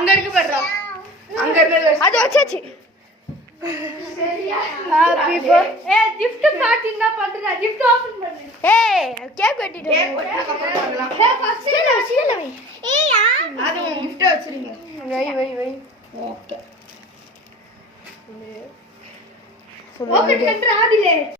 அங்க இருக்கு பாருடா. அங்க இருக்கு. அது வச்சாச்சு. Happy birthday. gift பேக்கிங் தான் பண்றா. gift ஓபன் பண்ணு. கேக் வெட்டிட்டு. கேக் வெட்டினா அப்புறம் பண்ணலாம். ஃபர்ஸ்ட் சீல வை. ஏயா அது உங்க gift வச்சிருங்க. வை. ஓகே. ஓபன் பண்ற ஆதிலே.